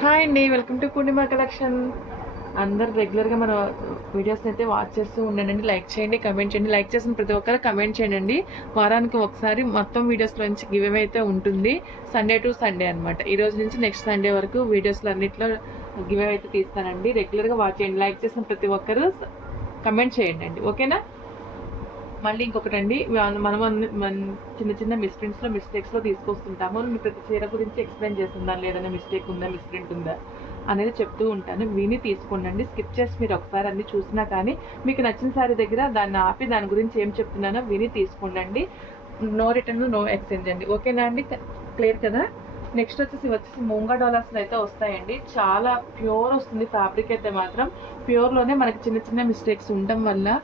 Hi అండి welcome to Purnima collection. అందరు రెగ్యులర్గా మన వీడియోస్ అయితే వాచ్ చేస్తూ ఉండండి లైక్ చేయండి కమెంట్ చేయండి. లైక్ చేసిన ప్రతి ఒక్కరు కమెంట్ చేయండి. వారానికి ఒకసారి మొత్తం వీడియోస్లో నుంచి గివ్ అవే అయితే ఉంటుంది. సండే టు సండే అనమాట ఈ రోజు నుంచి నెక్స్ట్ సండే వరకు వీడియోస్లో అన్నింటిలో గివ్ అవే అయితే తీస్తానండి. రెగ్యులర్గా వాచ్ చేయండి లైక్ చేసిన ప్రతి ఒక్కరు కమెంట్ చేయండి అండి. ఓకేనా? మళ్ళీ ఇంకొకటి అండి మనం మన చిన్న చిన్న మిస్ప్రింట్స్లో మిస్టేక్స్లో తీసుకొస్తుంటాము. నేను ప్రతి చీర గురించి ఎక్స్ప్లెయిన్ చేస్తుందా? లేదన్నా మిస్టేక్ ఉందా? మిస్ప్రింట్ ఉందా? అనేది చెప్తూ ఉంటాను. విని తీసుకోండి స్కిప్ చేసి మీరు ఒకసారి అన్ని చూసినా కానీ మీకు నచ్చిన సారీ దగ్గర దాన్ని ఆపి దాని గురించి ఏం చెప్తున్నానో విని తీసుకోండి నో రిటర్న్ నో ఎక్స్చేంజ్ అండి. ఓకేనా అండి? క్లియర్ కదా? నెక్స్ట్ వచ్చేసి వచ్చేసి మూంగా డాలర్స్లో అయితే వస్తాయండి. చాలా ప్యూర్ వస్తుంది ఫ్యాబ్రిక్ అయితే మాత్రం. ప్యూర్లోనే మనకి చిన్న చిన్న మిస్టేక్స్ ఉండడం వల్ల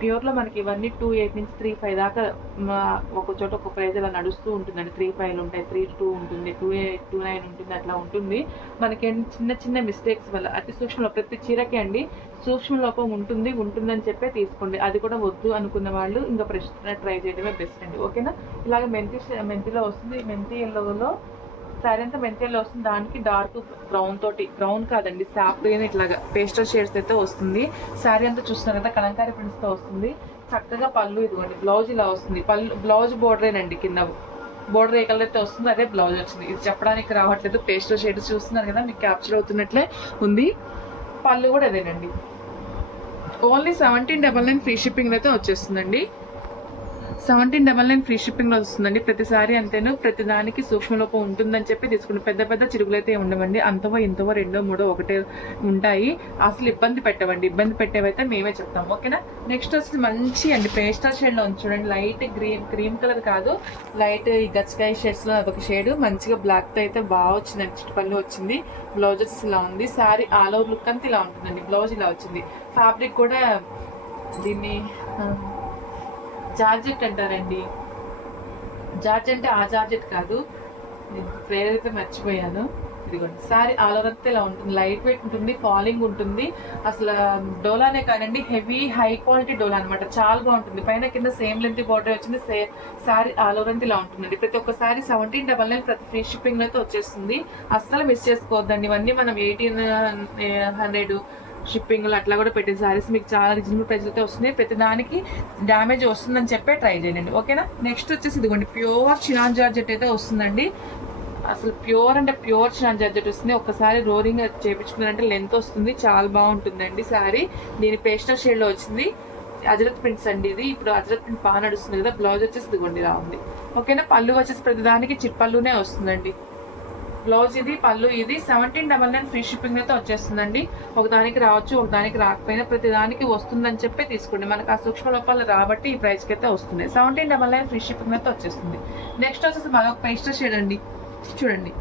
ప్యూర్లో మనకి ఇవన్నీ టూ ఎయిట్ నుంచి త్రీ ఫైవ్ దాకా మా ఒక చోట ఒక ప్రైజ్ అలా నడుస్తూ ఉంటుందండి. త్రీ ఫైవ్లు ఉంటాయి త్రీ టూ ఉంటుంది టూ ఎయిట్ టూ నైన్ ఉంటుంది అట్లా ఉంటుంది. మనకి చిన్న చిన్న మిస్టేక్స్ వల్ల అతి సూక్ష్మలో ప్రతి చీరకే అండి సూక్ష్మ లోపం ఉంటుంది ఉంటుందని చెప్పే తీసుకోండి. అది కూడా వద్దు అనుకున్న వాళ్ళు ఇంకా ప్రశ్న ట్రై చేయడమే బెస్ట్ అండి. ఓకేనా? ఇలాగ మెంతి మెంతిలో వస్తుంది. మెంతి ఎల్లోలో శారీ అంతా మెంతిలో వస్తుంది దానికి డార్క్ బ్రౌన్ తోటి బ్రౌన్ కాదండి సాఫ్ గ్రీన్ ఇట్లాగా పేస్టల్ షేడ్స్ అయితే వస్తుంది. శారీ అంతా చూస్తున్నారు కదా కలంకారీ ప్రింట్స్తో వస్తుంది. చక్కగా పళ్ళు ఇదిగోండి బ్లౌజ్ ఇలా వస్తుంది. పళ్ళు బ్లౌజ్ బోర్డరేనండి కింద. బోర్డర్ ఏ కలర్ అయితే వస్తుంది అదే బ్లౌజ్ వచ్చింది. ఇది చెప్పడానికి రావట్లేదు పేస్టల్ షేడ్స్ చూస్తున్నారు కదా మీకు క్యాప్చర్ అవుతున్నట్లే ఉంది. పళ్ళు కూడా అదేనండి. Only seventeen double nine free shipping అయితే వచ్చేస్తుందండి. సెవెంటీన్ డబల్ నైన్ ఫ్రీ షిప్పింగ్లో వస్తుందండి. ప్రతిసారి అంతేను ప్రతి దానికి సూక్ష్మలోపం ఉంటుందని చెప్పి తీసుకుని పెద్ద పెద్ద చిరుగులు అయితే ఉండవండి. అంతవో ఇంతవో రెండో మూడో ఒకటే ఉంటాయి. అసలు ఇబ్బంది పెట్టవండి. ఇబ్బంది పెట్టేవైతే మేమే చెప్తాం. ఓకేనా? నెక్స్ట్ వచ్చి మంచి అండి. పేస్టల్ షేడ్లో చూడండి. లైట్ గ్రీన్ క్రీమ్ కలర్ కాదు. లైట్ ఈ గచ్చకాయ షేడ్స్లో ఒక షేడ్. మంచిగా బ్లాక్తో అయితే బాగా వచ్చింది చిట్టుపల్లి వచ్చింది. బ్లౌజ్ వచ్చేసి ఇలా ఉంది. సారీ ఆల్ ఓవర్ లుక్ అంతా ఇలా ఉంటుందండి. బ్లౌజ్ ఇలా వచ్చింది. ఫ్యాబ్రిక్ కూడా దీన్ని జార్జెట్ అంటారండి. జార్జ్ అంటే ఆ జార్జెట్ కాదు. నేను పేరు అయితే మర్చిపోయాను. ఇదిగోండి. సారీ ఆల్ ఓవర్ అంతా ఇలా ఉంటుంది. లైట్ వెయిట్ ఉంటుంది ఫాలింగ్ ఉంటుంది. అసలు డోలానే కాదండి. హెవీ హై క్వాలిటీ డోలా అనమాట చాలా బాగుంటుంది. పైన కింద సేమ్ లెంత్ బార్డర్ వచ్చింది. సే సారీ ఆల్ ఓవర్ అంతా ఇలా ఉంటుందండి. ప్రతి ఒక్క సారీ సెవెంటీన్ డబల్ నైన్ ప్రతి ఫ్రీ షిప్పింగ్ అయితే వచ్చేస్తుంది. అస్సలు మిస్ చేసుకోవద్దండి. ఇవన్నీ మనం ఎయిటీన్ హండ్రెడ్ షిప్పింగ్లు అట్లా కూడా పెట్టిన సారీస్. మీకు చాలా రీజనబుల్ ప్రైస్ అయితే వస్తున్నాయి. ప్రతి దానికి డ్యామేజ్ వస్తుందని చెప్పే ట్రై చేయండి. ఓకేనా? నెక్స్ట్ వచ్చేసి ఇదిగోండి ప్యూర్ చినాన్ జార్జెట్ అయితే వస్తుందండి. అసలు ప్యూర్ అంటే ప్యూర్ చిరాన్ జార్జెట్ వస్తుంది. ఒకసారి రోరింగ్ చేపించుకున్నారంటే లెంత్ వస్తుంది. చాలా బాగుంటుందండి శారీ దీని పేస్టల్ షేడ్లో వచ్చింది. అజరత్ ప్రింట్స్ అండి ఇది. ఇప్పుడు అజరత్ ప్రింట్ బాగా నడుస్తుంది కదా. బ్లౌజ్ వచ్చేసి ఇదిగోండి రా ఉంది. ఓకేనా? పళ్ళు వచ్చేసి ప్రతిదానికి చిప్పళ్ళునే వస్తుందండి. బ్లౌజ్ ఇది పళ్ళు ఇది. Seventeen double nine free shipping అయితే వచ్చేస్తుందండి. ఒకదానికి రావచ్చు ఒకదానికి రాకపోయినా ప్రతి దానికి వస్తుందని చెప్పి తీసుకోండి. మనకు ఆ సూక్ష్మ లోపాలు రాబట్టి ఈ ప్రైస్కి అయితే వస్తుంది seventeen double nine free shipping అయితే వచ్చేస్తుంది. నెక్స్ట్ వచ్చేసి మరొక పేస్టర్ షేడ్ అండి. చూడండి.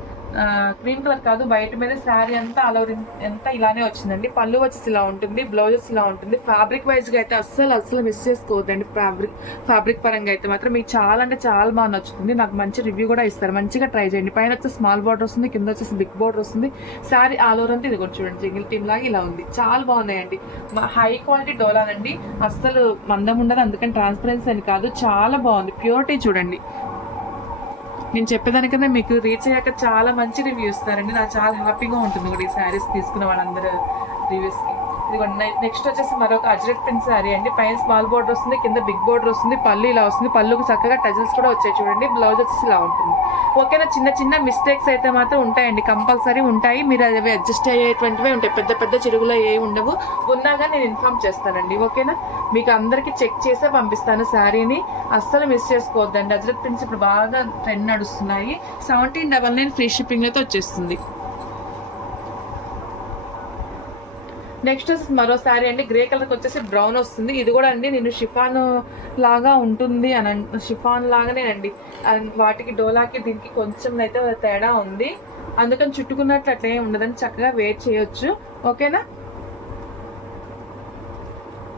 క్రీమ్ కలర్ కాదు బయట మీద శారీ అంతా అలవరి ఎంత ఇలానే వచ్చిందండి. పళ్ళు వచ్చేసి ఇలా ఉంటుంది బ్లౌజెస్ ఇలా ఉంటుంది. ఫ్యాబ్రిక్ వైజ్గా అయితే అస్సలు అస్సలు మిస్ చేసుకోవద్దండి ఫ్యాబ్రిక్ ఫ్యాబ్రిక్ పరంగా అయితే మాత్రం. మీకు చాలా అంటే చాలా బాగా నచ్చుతుంది. నాకు మంచి రివ్యూ కూడా ఇస్తారు. మంచిగా ట్రై చేయండి. పైన వచ్చేసి స్మాల్ బార్డర్ వస్తుంది కింద వచ్చేసి బిగ్ బార్డర్ వస్తుంది. శారీ ఆల్ ఓవర్ అంతా ఇది కూడా చూడండి జింగిల్ టీమ్ లాగా ఇలా ఉంది. చాలా బాగున్నాయండి. హై క్వాలిటీ డోలానండి అస్సలు మందం ఉండదు అందుకని ట్రాన్స్పరెన్సీ అని కాదు. చాలా బాగుంది. ప్యూరిటీ చూడండి. నేను చెప్పేదానికన్నా మీకు రీచ్ అయ్యాక చాలా మంచి రివ్యూ ఇస్తారండి. నాకు చాలా హ్యాపీగా ఉంటుంది. కూడా ఈ శారీస్ తీసుకున్న వాళ్ళందరూ రివ్యూస్కి ఇదిగోండి నెక్స్ట్ వచ్చేసి మరొక అజ్రక్ ప్రింట్ శారీ అండి. పైన స్మాల్ బోర్డర్ వస్తుంది కింద బిగ్ బోర్డర్ వస్తుంది పళ్ళు ఇలా వస్తుంది. పళ్ళుకి చక్కగా టజిల్స్ కూడా వచ్చాయి చూడండి. బ్లౌజ్ వచ్చేసి ఇలా ఉంటుంది. ఓకేనా చిన్న చిన్న మిస్టేక్స్ అయితే మాత్రం ఉంటాయండి. కంపల్సరీ ఉంటాయి. మీరు అవి అడ్జస్ట్ అయ్యేటువంటివే ఉంటాయి. పెద్ద పెద్ద చిరుగులో ఏ ఉండవు. ఉన్నాగా నేను ఇన్ఫామ్ చేస్తానండి. ఓకేనా మీకు అందరికీ చెక్ చేసే పంపిస్తాను శారీని అస్సలు మిస్ చేసుకోవద్దండి. అజ్రక్ ప్రింట్స్ ఇప్పుడు బాగా ట్రెండ్ నడుస్తున్నాయి. Seventeen double nine free shipping అయితే వచ్చేస్తుంది. నెక్స్ట్ వచ్చేసి మరో శారీ అండి. గ్రే కలర్కి వచ్చేసి బ్రౌన్ వస్తుంది. ఇది కూడా అండి నేను షిఫాన్ లాగా ఉంటుంది అని షిఫాన్ లాగానే అండి. అండ్ వాటికి డోలాకి దీనికి కొంచెం అయితే తేడా ఉంది. అందుకని చుట్టుకున్నట్లు అట్లా ఏమి ఉండదని చక్కగా వెయిట్ చేయొచ్చు. ఓకేనా?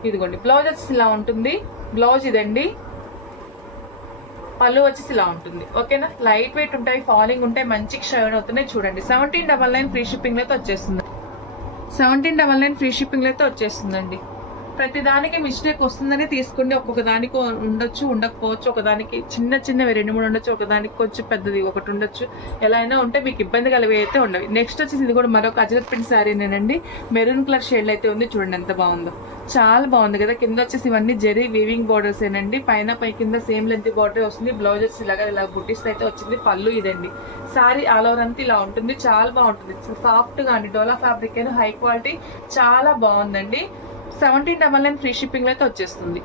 ఇదిగోండి బ్లౌజ్ వచ్చేసి ఇలా ఉంటుంది. బ్లౌజ్ ఇదండి. పళ్ళు వచ్చేసి ఇలా ఉంటుంది. ఓకేనా? లైట్ వెయిట్ ఉంటాయి ఫాలింగ్ ఉంటాయి మంచి షైన్ అవుతున్నాయి. చూడండి seventeen double nine free shipping అయితే వచ్చేస్తుంది. Seventeen double nine free shipping అయితే వచ్చేస్తుందండి. ప్రతి దానికి మిస్టేక్ వస్తుందని తీసుకోండి. ఒక్కొక్క దానికి ఉండొచ్చు ఉండకపోవచ్చు. ఒక దానికి చిన్న చిన్నవి రెండు మూడు ఉండొచ్చు ఒక దానికి కొంచెం పెద్దది ఒకటి ఉండొచ్చు. ఎలా అయినా ఉంటే మీకు ఇబ్బంది కలిగి అయితే ఉండవు. నెక్స్ట్ వచ్చేసి ఇది కూడా మరొక అజరత్ ప్రింట్ శారీనేనండి. మెరూన్ కలర్ షేడ్ అయితే ఉంది. చూడండి ఎంత బాగుందో. చాలా బాగుంది కదా. కింద వచ్చేసి ఇవన్నీ జెరీ వీవింగ్ బార్డర్స్ ఏనండి. పైన పై కింద సేమ్ లెంత్ బార్డర్ వస్తుంది. బ్లౌజ్ వచ్చి ఇలాగా ఇలా బుట్టిస్ అయితే వచ్చింది. పళ్ళు ఇదండి. సారీ ఆల్ ఓవర్ అంతా ఇలా ఉంటుంది. చాలా బాగుంటుంది. సాఫ్ట్గా అండి. డోలా ఫ్యాబ్రిక్ అయినా హై క్వాలిటీ చాలా బాగుందండి. Seventeen double nine free shipping అయితే వచ్చేస్తుంది.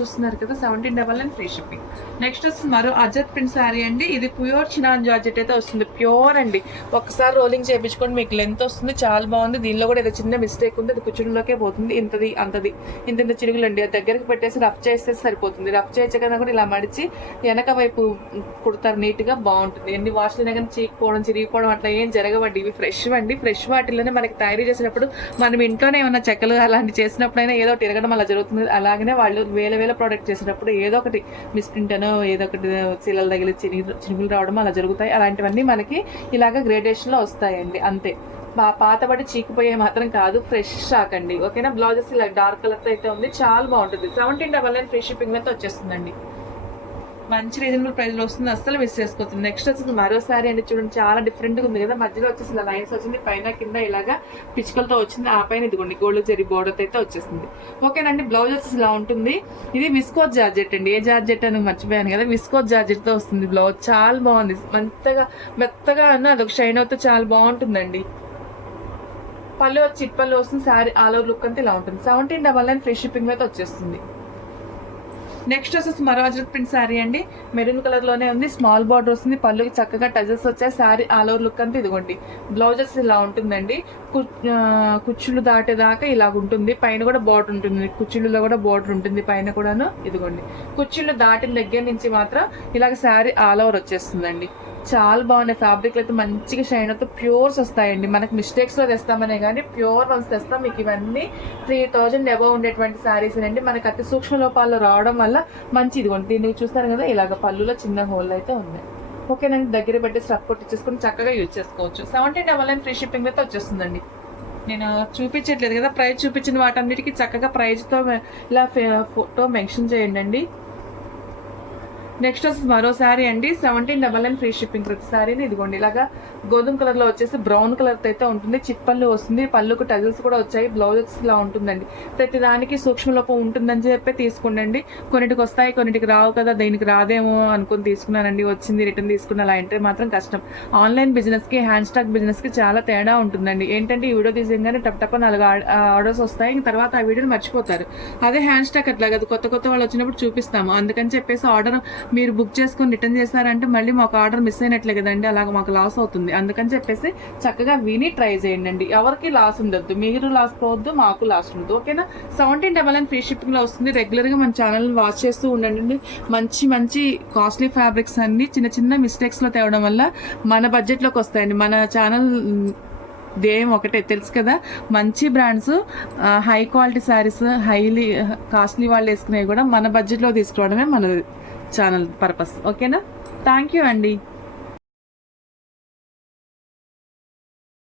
చూస్తున్నారు కదా seventeen double nine free shipping next వస్తుంది మరో అజత్ ప్రింట్ శారీ అండి. ఇది ప్యూర్ చినాన్ జార్జెట్ అయితే వస్తుంది. ప్యూర్ అండి. ఒకసారి రోలింగ్ చేయించుకోండి మీకు లెంత్ వస్తుంది. చాలా బాగుంది. దీనిలో కూడా ఏదో చిన్న మిస్టేక్ ఉంది. అది కుచ్చుడులోకే పోతుంది. ఇంతది అంతది. ఇంత ఇంత చిరుగులు అండి అది దగ్గరికి పెట్టేసి రఫ్ చేస్తే సరిపోతుంది. రఫ్ చేయకన్నా కూడా ఇలా మడిచి వెనక వైపు కుడతారు నీట్గా బాగుంటుంది. ఎన్ని వాష్లు కానీ చీకపోవడం చిరిగిపోవడం అట్లా ఏం జరగవండి. ఇవి ఫ్రెష్ అండి. ఫ్రెష్ వాటిల్లోనే మనకి తయారీ చేసినప్పుడు మనం ఇంట్లోనే ఏమైనా చెక్కలు అలాంటి చేసినప్పుడైనా ఏదో ఒకటి తిరగడం అలా జరుగుతుంది. అలాగనే వాళ్ళు వేల వేల ప్రోడక్ట్ చేసినప్పుడు ఏదో ఒకటి మిస్ప్రింట్ అనో ఏదో ఒకటి చీలలు తగిలి చినిగి చినుకులు రావడం అలా జరుగుతాయి. అలాంటివన్నీ మనకి ఇలాగ గ్రేడేషన్లో వస్తాయండి. అంతే. బా పాతబడి చీకిపోయే మాత్రం కాదు ఫ్రెష్ షాక్ అండి. ఓకేనా? బ్లౌజెస్ ఇలా డార్క్ కలర్తో అయితే ఉంది. చాలా బాగుంటుంది. Seventeen double nine free shipping అయితే వచ్చేస్తుందండి. మంచి రీజనబుల్ ప్రైస్లో వస్తుంది అస్సలు మిస్ చేసుకోవచ్చు నెక్స్ట్ వచ్చేసి మరో సారీ అండి చూడండి చాలా డిఫరెంట్గా ఉంది కదా. మధ్యలో వచ్చేసి ఇలా లైన్స్ వచ్చింది పైన కింద ఇలాగా పిచ్చుకలతో వచ్చింది ఆ పైన ఇదిగోండి గోల్డ్ జరీ బోర్డర్ అయితే వచ్చేసింది. ఓకేనండి బ్లౌజ్ వచ్చేసి ఇలా ఉంటుంది. ఇది విస్కోస్ జార్జెట్ అండి. ఏ జార్జెట్ అని మర్చిపోయాను కదా విస్కోస్ జార్జెట్తో వస్తుంది బ్లౌజ్ చాలా బాగుంది. మెత్తగా మెత్తగా అన్న అదొక షైన్ అవుతే చాలా బాగుంటుందండి. పళ్ళు వచ్చి చిట్ పళ్ళు వస్తుంది శారీ ఆల్ ఓవర్ లుక్ అంతా ఇలా ఉంటుంది. Seventeen double nine free shipping అయితే వచ్చేస్తుంది. నెక్స్ట్ వచ్చేసి మరో అజరత్ ప్రింట్ శారీ అండి. మెరూన్ కలర్లోనే ఉంది. స్మాల్ బార్డర్ వస్తుంది. పళ్ళుకి చక్కగా టజెస్ వచ్చాయి. శారీ ఆల్ ఓవర్ లుక్ అంతా ఇదిగోండి. బ్లౌజెస్ ఇలా ఉంటుందండి. కుచ్చులు దాటేదాకా ఇలా ఉంటుంది. పైన కూడా బోర్డర్ ఉంటుంది. కుచ్చుళ్ళలో కూడా బోర్డర్ ఉంటుంది. పైన కూడాను ఇదిగోండి. కుచ్చుళ్ళు దాటిన దగ్గర నుంచి మాత్రం ఇలాగ శారీ ఆల్ ఓవర్ వచ్చేస్తుందండి. చాలా బాగున్నాయి. ఫ్యాబ్రిక్లు అయితే మంచిగా షైన్ అవుతూ ప్యూర్స్ వస్తాయండి. మనకి మిస్టేక్స్లో తెస్తామనే కానీ ప్యూర్ వన్స్ తెస్తాం. మీకు ఇవన్నీ త్రీ థౌజండ్ అబవ్ ఉండేటువంటి శారీస్ అండి. మనకి అతి సూక్ష్మ లోపాల్లో రావడం వల్ల మంచి ఇదిగోండి. దీన్ని చూస్తారు కదా ఇలాగ పళ్ళులో చిన్న హోల్ అయితే ఉన్నాయి. ఓకే ఓకేనండి దగ్గర పెట్టి స్టఫ్ కొట్టించేసుకుని చక్కగా యూజ్ చేసుకోవచ్చు. Seventeen double nine free shipping అయితే వచ్చేస్తుందండి. నేను చూపించట్లేదు కదా ప్రైజ్ చూపించిన వాటన్నిటికీ చక్కగా ప్రైజ్తో ఇలా ఫోటో మెన్షన్ చేయండి అండి నెక్స్ట్ వచ్చేసి మరో శారీ అండి seventeen double nine free shipping ప్రతి శారీని. ఇదిగోండి ఇలాగా గోధుమ కలర్లో వచ్చేసి బ్రౌన్ కలర్ అయితే ఉంటుంది. చిప్పళ్ళు వస్తుంది పళ్ళుకు టజల్స్ కూడా వచ్చాయి బ్లౌజెస్ ఇలా ఉంటుందండి. ప్రతి దానికి సూక్ష్మలోపం ఉంటుందని చెప్పి తీసుకోండి కొన్నిటికి వస్తాయి కొన్నిటికి రావు కదా దీనికి రాదేమో అనుకుని తీసుకున్నానండి. వచ్చింది రిటర్న్ తీసుకున్న అలా అంటే మాత్రం కష్టం. ఆన్లైన్ బిజినెస్కి హ్యాండ్ స్టాక్ బిజినెస్కి చాలా తేడా ఉంటుందండి. ఏంటంటే ఈ వీడియో తీసేయంగానే టప్ టప్ నాలుగు ఆర్డర్స్ వస్తాయి. ఇంక తర్వాత ఆ వీడియోని మర్చిపోతారు. అదే హ్యాండ్ స్టాక్ అట్లా కదా కొత్త కొత్త వాళ్ళు వచ్చినప్పుడు చూపిస్తాము. అందుకని చెప్పేసి ఆర్డర్ మీరు బుక్ చేసుకొని రిటర్న్ చేశారంటే మళ్ళీ మాకు ఆర్డర్ మిస్ అయినట్లే కదండి అలాగ మాకు లాస్ అవుతుంది. అందుకని చెప్పేసి చక్కగా విని ట్రై చేయండి ఎవరికి లాస్ ఉండొద్దు. మీరు లాస్ పోవద్దు మాకు లాస్ ఉండదు ఓకేనా సెవెంటీన్ డబల్ నైన్ ఫ్రీ షిప్పింగ్లో వస్తుంది. రెగ్యులర్గా మన ఛానల్ వాచ్ చేస్తూ ఉండండి. మంచి మంచి కాస్ట్లీ ఫ్యాబ్రిక్స్ అన్ని చిన్న చిన్న మిస్టేక్స్లో తేవడం వల్ల మన బడ్జెట్లోకి వస్తాయండి. మన ఛానల్ ధ్యేయం ఒకటే తెలుసు కదా? మంచి brands high quality saris highly costly వాళ్ళు వేసుకునేవి కూడా మన బడ్జెట్లో తీసుకోవడమే మనది. ఛానల్ పర్పస్ ఓకేనా థ్యాంక్ యూ అండి